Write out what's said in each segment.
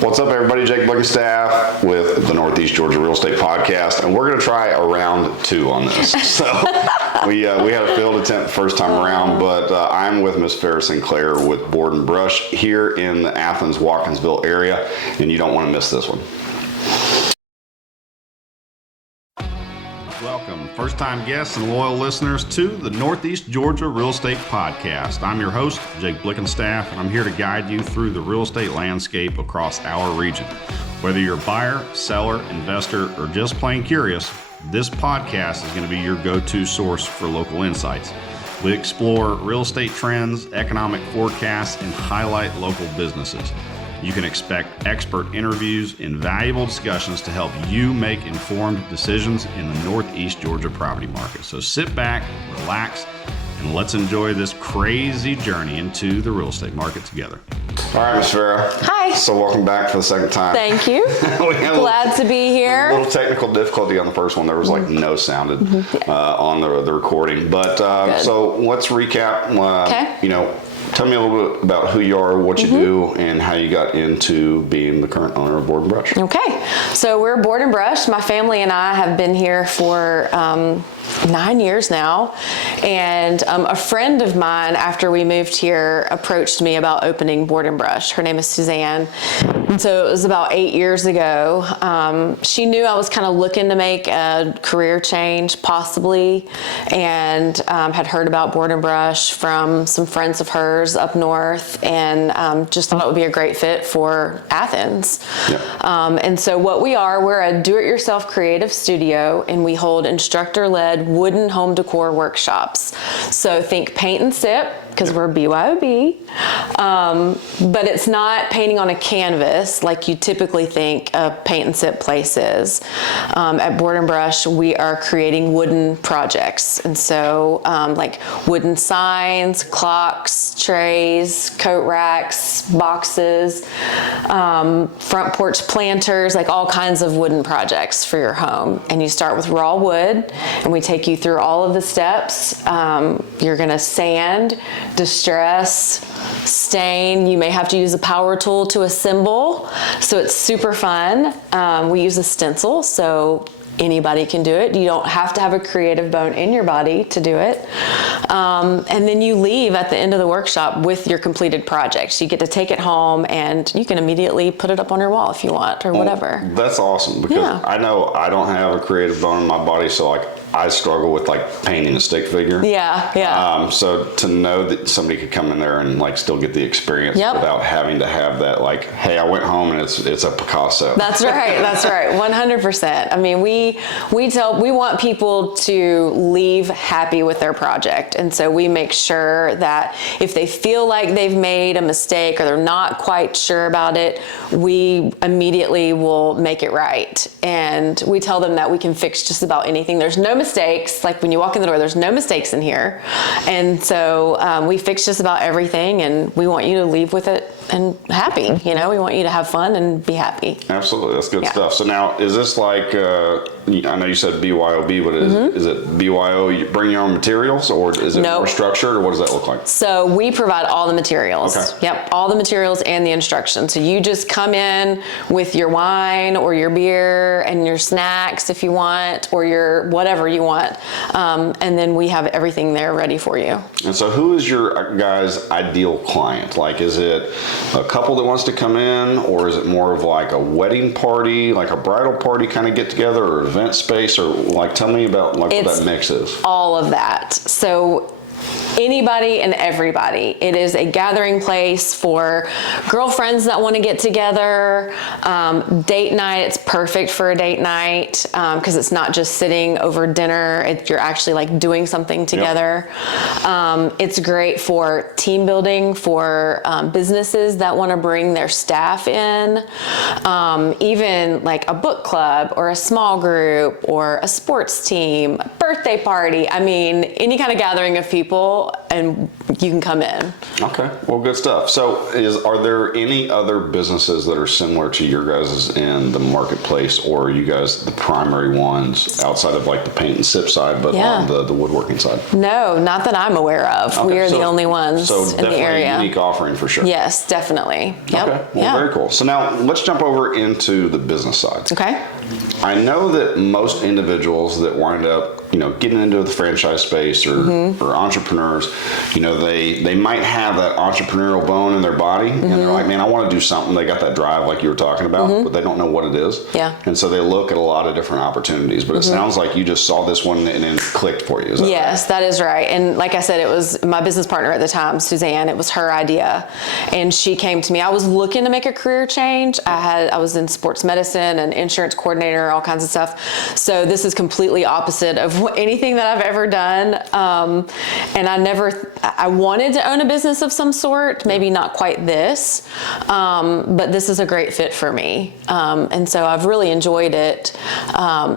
What's up, everybody? 𝐃𝐑𝐄 with the Northeast Georgia Real Estate Podcast, and we're going to try a round 2 on this. So we had a failed attempt first time around, but I'm with Miss Farrah Sinclair with Board and Brush here in the Athens, Watkinsville area, and you don't want to miss this one. Welcome, first-time guests and loyal listeners to the Northeast Georgia Real Estate Podcast. I'm your host, 𝐃𝐑𝐄, and I'm here to guide you through the real estate landscape across our region. Whether you're a buyer, seller, investor, or just plain curious, this podcast is going to be your go-to source for local insights. We explore real estate trends, economic forecasts, and highlight local businesses. You can expect expert interviews and valuable discussions to help you make informed decisions in the Northeast Georgia property market. So sit back, relax, and let's enjoy this crazy journey into the real estate market together. All right, Ms. Farrah. Hi. So welcome back for the second time. Thank you. Glad to be here. A little technical difficulty on the first one. There was like no sounded on the recording. But so let's recap. Okay. Tell me a little bit about who you are, what you do, and how you got into being the current owner of Board and Brush. Okay, so we're Board and Brush. My family and I have been here for 9 years now, and a friend of mine, after we moved here, approached me about opening Board and Brush. Her name is Suzanne, and so it was about 8 years ago. She knew I was kind of looking to make a career change, possibly, and had heard about Board and Brush from some friends of hers up north, and just thought it would be a great fit for Athens. Yep. And so what we're a do-it-yourself creative studio, and we hold instructor-led wooden home decor workshops. So think paint and sip, because we're BYOB, but it's not painting on a canvas like you typically think a paint and sip place is. At Board and Brush, we are creating wooden projects, and so like wooden signs, clocks, trays, coat racks, boxes, front porch planters, like all kinds of wooden projects for your home. And you start with raw wood, and we take you through all of the steps. You're gonna sand, distress, stain. You may have to use a power tool to assemble, so it's super fun. We use a stencil, so anybody can do it. You don't have to have a creative bone in your body to do it. And then you leave at the end of the workshop with your completed project. So you get to take it home, and you can immediately put it up on your wall if you want, or whatever. That's awesome, because I know I don't have a creative bone in my body, so like I struggle with like painting a stick figure. Yeah. So to know that somebody could come in there and like still get the experience without having to have that like, hey, I went home and it's a Picasso. That's right. 100%. I mean, we want people to leave happy with their project. And so we make sure that if they feel like they've made a mistake or they're not quite sure about it, we immediately will make it right. And we tell them that we can fix just about anything. There's no mistakes. Like when you walk in the door, there's no mistakes in here. And so we fix just about everything, and we want you to leave with it and happy. We want you to have fun and be happy. Absolutely. That's good stuff. So now, is this like, I know you said BYOB, but is it BYO, you bring your own materials, or is it more structured, or what does that look like? So we provide all the materials. Okay. Yep, all the materials and the instructions. So you just come in with your wine or your beer and your snacks if you want, or your whatever you want. And then we have everything there ready for you. And so who is your guys' ideal client? Like, is it a couple that wants to come in, or is it more of like a wedding party, like a bridal party kind of get together, or event space, or like tell me about like what that mix is? All of that. So anybody and everybody. It is a gathering place for girlfriends that want to get together. Date night, it's perfect for a date night because it's not just sitting over dinner. You're actually like doing something together. Yep. It's great for team building for businesses that want to bring their staff in. Even like a book club or a small group or a sports team, a birthday party. I mean, any kind of gathering of people call and you can come in. Okay, well, good stuff. So are there any other businesses that are similar to your guys' in the marketplace, or are you guys the primary ones outside of like the paint and sip side, but on the woodworking side? No, not that I'm aware of. We are the only ones in the area. A unique offering for sure. Yes, definitely. Yep. Okay, well, very cool. So now let's jump over into the business side. Okay. I know that most individuals that wind up, getting into the franchise space or entrepreneurs, they might have that entrepreneurial bone in their body, and they're like, man, I want to do something. They got that drive like you were talking about, but they don't know what it is. Yeah. And so they look at a lot of different opportunities, but it sounds like you just saw this one and it clicked for you. Yes, that is right. And like I said, it was my business partner at the time, Suzanne. It was her idea, and she came to me. I was looking to make a career change. I was in sports medicine and insurance coordinator, all kinds of stuff. So this is completely opposite of anything that I've ever done. And I wanted to own a business of some sort, maybe not quite this, but this is a great fit for me. And so I've really enjoyed it.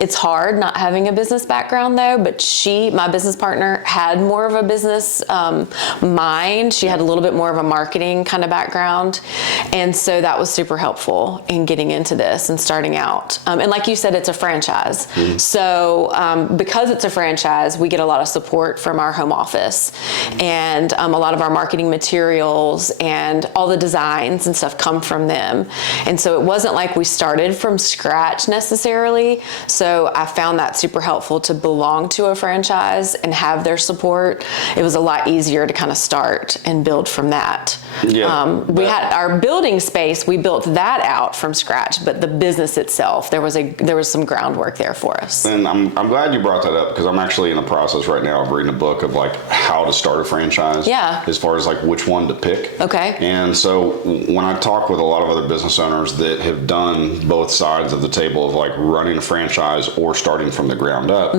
It's hard not having a business background though, but my business partner had more of a business mind. She had a little bit more of a marketing kind of background. And so that was super helpful in getting into this and starting out. And like you said, it's a franchise. So because it's a franchise, we get a lot of support from our home office, and a lot of our marketing materials and all the designs and stuff come from them. And so it wasn't like we started from scratch necessarily. So I found that super helpful to belong to a franchise and have their support. It was a lot easier to kind of start and build from that. Yeah, we had our building space, we built that out from scratch, but the business itself, there was some groundwork there for us. And I'm glad you brought that up, because I'm actually in the process right now of reading a book of like how to start a franchise. Yeah. As far as like which one to pick. Okay. And so when I talk with a lot of other business owners that have done both sides of the table of like running a franchise or starting from the ground up,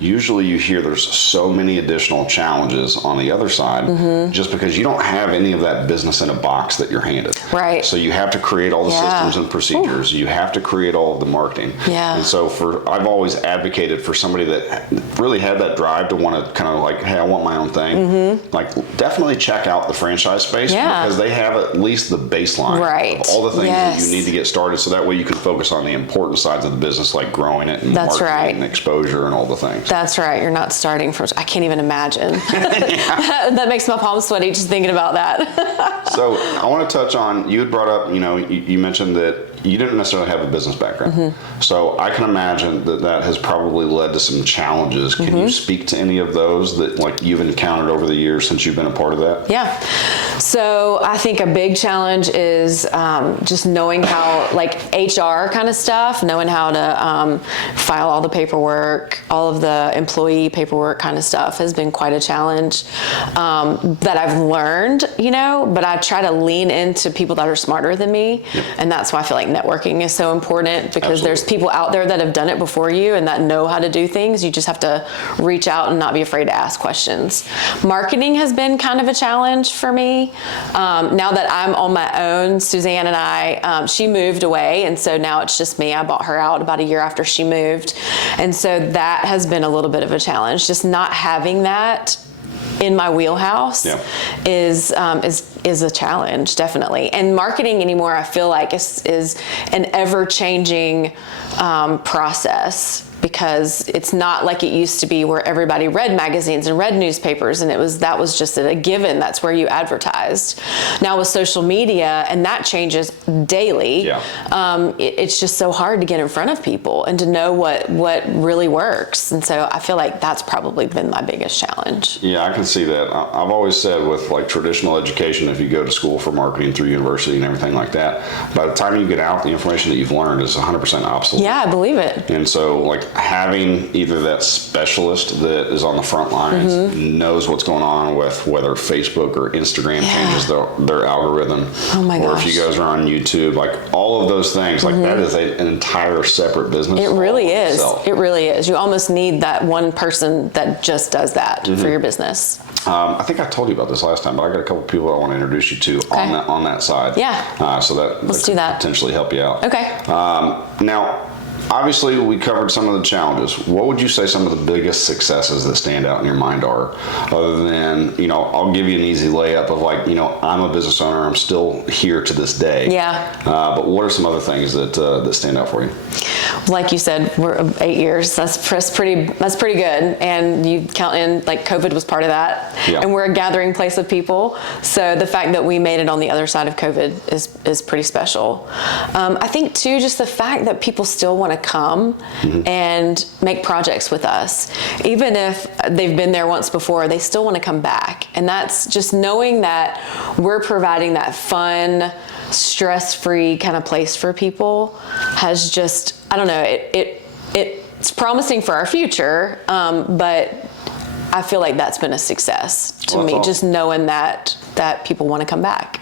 usually you hear there's so many additional challenges on the other side, just because you don't have any of that business in a box that you're handed. Right. So you have to create all the systems and procedures. You have to create all of the marketing. Yeah. And so I've always advocated for somebody that really had that drive to want to kind of like, hey, I want my own thing. Like definitely check out the franchise space, because they have at least the baseline of all the things that you need to get started, so that way you can focus on the important sides of the business, like growing it and marketing and exposure and all the things. That's right. You're not starting from, I can't even imagine. That makes my palms sweaty just thinking about that. So I want to touch on, you had brought up, you mentioned that you didn't necessarily have a business background. So I can imagine that has probably led to some challenges. Can you speak to any of those that like you've encountered over the years since you've been a part of that? Yeah. So I think a big challenge is just knowing how, like HR kind of stuff, knowing how to file all the paperwork, all of the employee paperwork kind of stuff has been quite a challenge that I've learned, but I try to lean into people that are smarter than me. And that's why I feel like networking is so important, because there's people out there that have done it before you and that know how to do things. You just have to reach out and not be afraid to ask questions. Marketing has been kind of a challenge for me. Now that I'm on my own, Suzanne and I, she moved away, and so now it's just me. I bought her out about a year after she moved. And so that has been a little bit of a challenge, just not having that in my wheelhouse is a challenge, definitely. And marketing anymore, I feel like is an ever-changing process, because it's not like it used to be where everybody read magazines and read newspapers and that was just a given. That's where you advertised. Now with social media, and that changes daily, it's just so hard to get in front of people and to know what really works. And so I feel like that's probably been my biggest challenge. Yeah, I can see that. I've always said with like traditional education, if you go to school for marketing through university and everything like that, by the time you get out, the information that you've learned is 100% obsolete. Yeah, I believe it. And so like having either that specialist that is on the front lines, knows what's going on with whether Facebook or Instagram changes their algorithm, or if you guys are on YouTube, like all of those things, like that is an entire separate business. It really is. It really is. You almost need that one person that just does that for your business. I think I told you about this last time, but I got a couple of people I want to introduce you to on that side. Yeah. So that Let's do that. Potentially help you out. Okay. Now, obviously we covered some of the challenges. What would you say some of the biggest successes that stand out in your mind are, other than, I'll give you an easy layup of like, I'm a business owner, I'm still here to this day. Yeah. But what are some other things that stand out for you? Like you said, we're 8 years. That's pretty good. And you count in, like, COVID was part of that. Yeah. And we're a gathering place of people. So the fact that we made it on the other side of COVID is pretty special. I think too, just the fact that people still want to come and make projects with us. Even if they've been there once before, they still want to come back. And that's just knowing that we're providing that fun, stress-free kind of place for people has just, I don't know, it's promising for our future, but I feel like that's been a success to me, just knowing that people want to come back.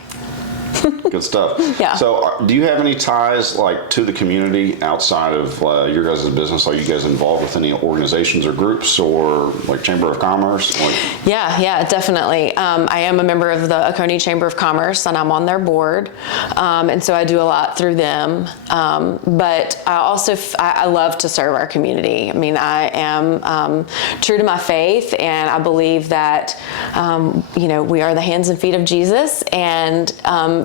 Good stuff. Yeah. So do you have any ties like to the community outside of your guys' business? Are you guys involved with any organizations or groups or like Chamber of Commerce? Yeah, definitely. I am a member of the Oconee Chamber of Commerce and I'm on their board. And so I do a lot through them. But I also, I love to serve our community. I mean, I am true to my faith and I believe that, we are the hands and feet of Jesus, and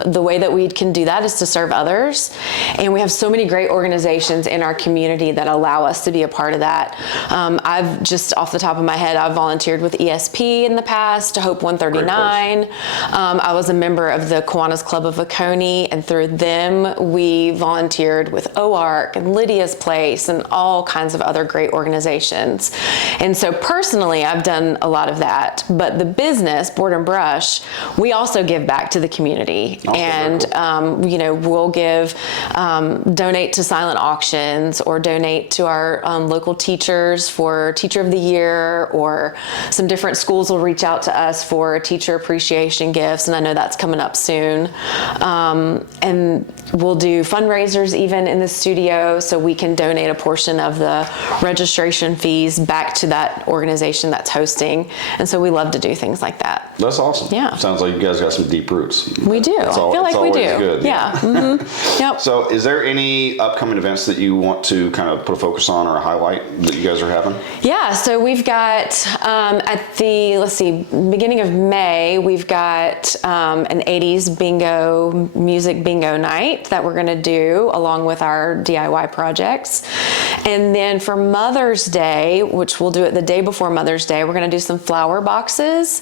the way that we can do that is to serve others. And we have so many great organizations in our community that allow us to be a part of that. I've just off the top of my head, I've volunteered with ESP in the past, Hope 139. I was a member of the Kiwanis Club of Oconee, and through them, we volunteered with OARC and Lydia's Place and all kinds of other great organizations. And so personally, I've done a lot of that. But the business, Board and Brush, we also give back to the community. And, we'll give, donate to silent auctions or donate to our local teachers for Teacher of the Year, or some different schools will reach out to us for teacher appreciation gifts. And I know that's coming up soon. And we'll do fundraisers even in the studio, so we can donate a portion of the registration fees back to that organization that's hosting. And so we love to do things like that. That's awesome. Yeah. Sounds like you guys got some deep roots. We do. I feel like we do. Good. Yeah. Mm-hmm. Yep. So is there any upcoming events that you want to kind of put a focus on or a highlight that you guys are having? Yeah. So we've got at the, beginning of May, we've got an 80s bingo, music bingo night that we're going to do along with our DIY projects. And then for Mother's Day, which we'll do it the day before Mother's Day, we're going to do some flower boxes.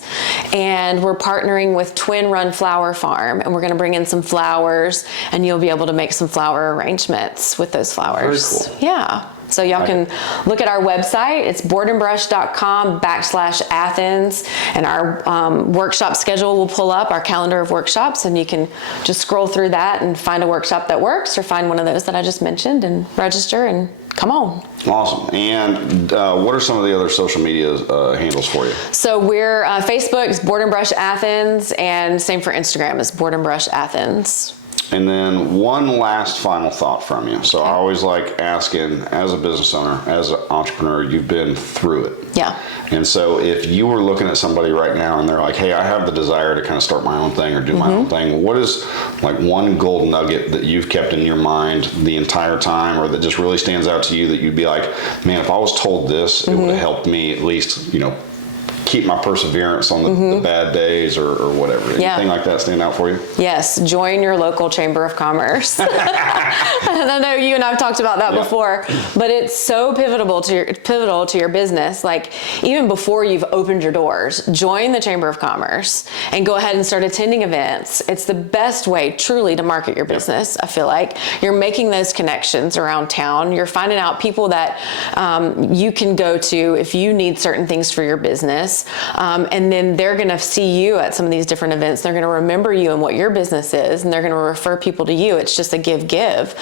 And we're partnering with Twin Run Flower Farm, and we're going to bring in some flowers, and you'll be able to make some flower arrangements with those flowers. Very cool. Yeah. So y'all can look at our website. It's boardandbrush.com/Athens, and our workshop schedule will pull up, our calendar of workshops, and you can just scroll through that and find a workshop that works, or find one of those that I just mentioned and register and come on. Awesome. And what are some of the other social media handles for you? So we're Facebook is Board and Brush Athens, and same for Instagram is Board and Brush Athens. And then one last final thought from you. So I always like asking, as a business owner, as an entrepreneur, you've been through it. Yeah. And so if you were looking at somebody right now and they're like, hey, I have the desire to kind of start my own thing or do my own thing, what is like one gold nugget that you've kept in your mind the entire time, or that just really stands out to you that you'd be like, man, if I was told this, it would have helped me at least, keep my perseverance on the bad days or whatever. Anything like that stand out for you? Yes. Join your local Chamber of Commerce. And I know you and I've talked about that before, but it's so pivotal to your business. Like, even before you've opened your doors, join the Chamber of Commerce and go ahead and start attending events. It's the best way truly to market your business. I feel like you're making those connections around town. You're finding out people that you can go to if you need certain things for your business. And then they're going to see you at some of these different events. They're going to remember you and what your business is, and they're going to refer people to you. It's just a give.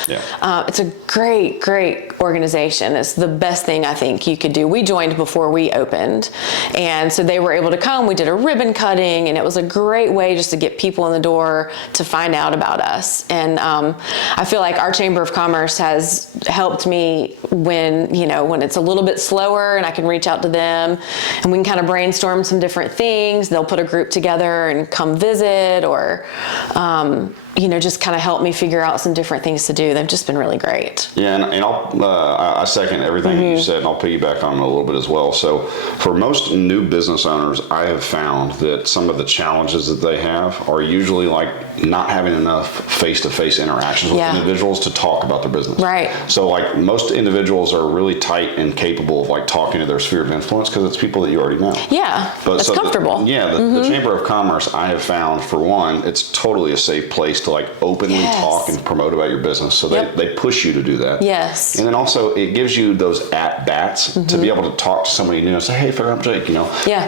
Yeah. It's a great organization. It's the best thing I think you could do. We joined before we opened, and so they were able to come. We did a ribbon cutting, and it was a great way just to get people in the door to find out about us. And I feel like our Chamber of Commerce has helped me when it's a little bit slower, and I can reach out to them, and we can kind of brainstorm brainstorm some different things. They'll put a group together and come visit, or just kind of help me figure out some different things to do. They've just been really great. Yeah, and I second everything you said, and I'll piggyback on it a little bit as well. So for most new business owners, I have found that some of the challenges that they have are usually like not having enough face-to-face interactions with individuals to talk about their business. Right. So like most individuals are really tight and capable of like talking to their sphere of influence because it's people that you already know. Yeah, it's comfortable. The Chamber of Commerce, I have found, for one, it's totally a safe place to like openly talk and promote about your business. So they push you to do that. Yes. And then also it gives you those at-bats to be able to talk to somebody new and say, hey, Farrah, I'm Jake,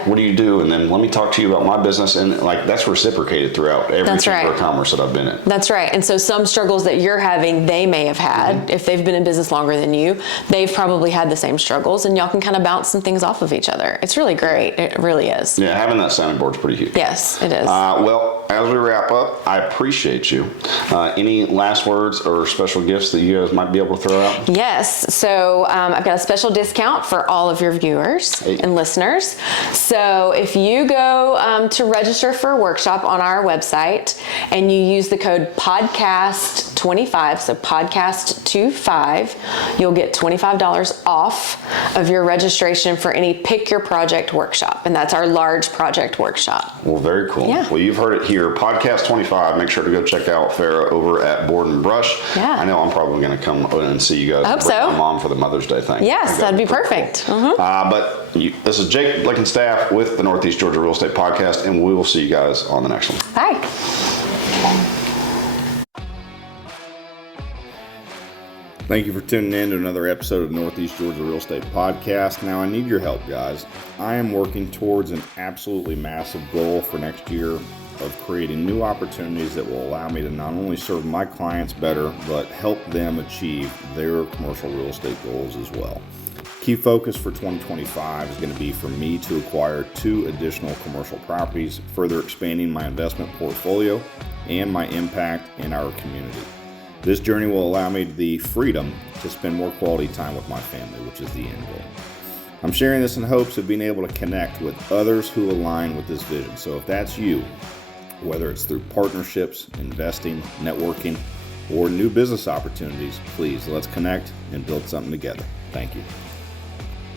what do you do? And then let me talk to you about my business. And like that's reciprocated throughout every Chamber of Commerce that I've been in. That's right. And so some struggles that you're having, they may have had. If they've been in business longer than you, they've probably had the same struggles, and y'all can kind of bounce some things off of each other. It's really great. It really is. Yeah, having that sounding board is pretty huge. Yes, it is. Well, as we wrap up, I appreciate you. Any last words or special gifts that you guys might be able to throw out? Yes. So I've got a special discount for all of your viewers and listeners. So if you go to register for a workshop on our website and you use the code podcast25, so podcast25, you'll get $25 off of your registration for any Pick Your Project workshop. And that's our large project workshop. Well, very cool. Yeah. Well, you've heard it here. Podcast 25. Make sure to go check out Farrah over at Board and Brush. Yeah. I know I'm probably going to come and see you guys. I hope so. My mom for the Mother's Day thing. Yes, that'd be perfect. Cool. This is Jake Blickenstaff with the Northeast Georgia Real Estate Podcast, and we will see you guys on the next one. Bye. Thank you for tuning in to another episode of Northeast Georgia Real Estate Podcast. Now, I need your help, guys. I am working towards an absolutely massive goal for next year of creating new opportunities that will allow me to not only serve my clients better, but help them achieve their commercial real estate goals as well. Key focus for 2025 is going to be for me to acquire 2 additional commercial properties, further expanding my investment portfolio and my impact in our community. This journey will allow me the freedom to spend more quality time with my family, which is the end goal. I'm sharing this in hopes of being able to connect with others who align with this vision. So if that's you, whether it's through partnerships, investing, networking, or new business opportunities, please let's connect and build something together. Thank you.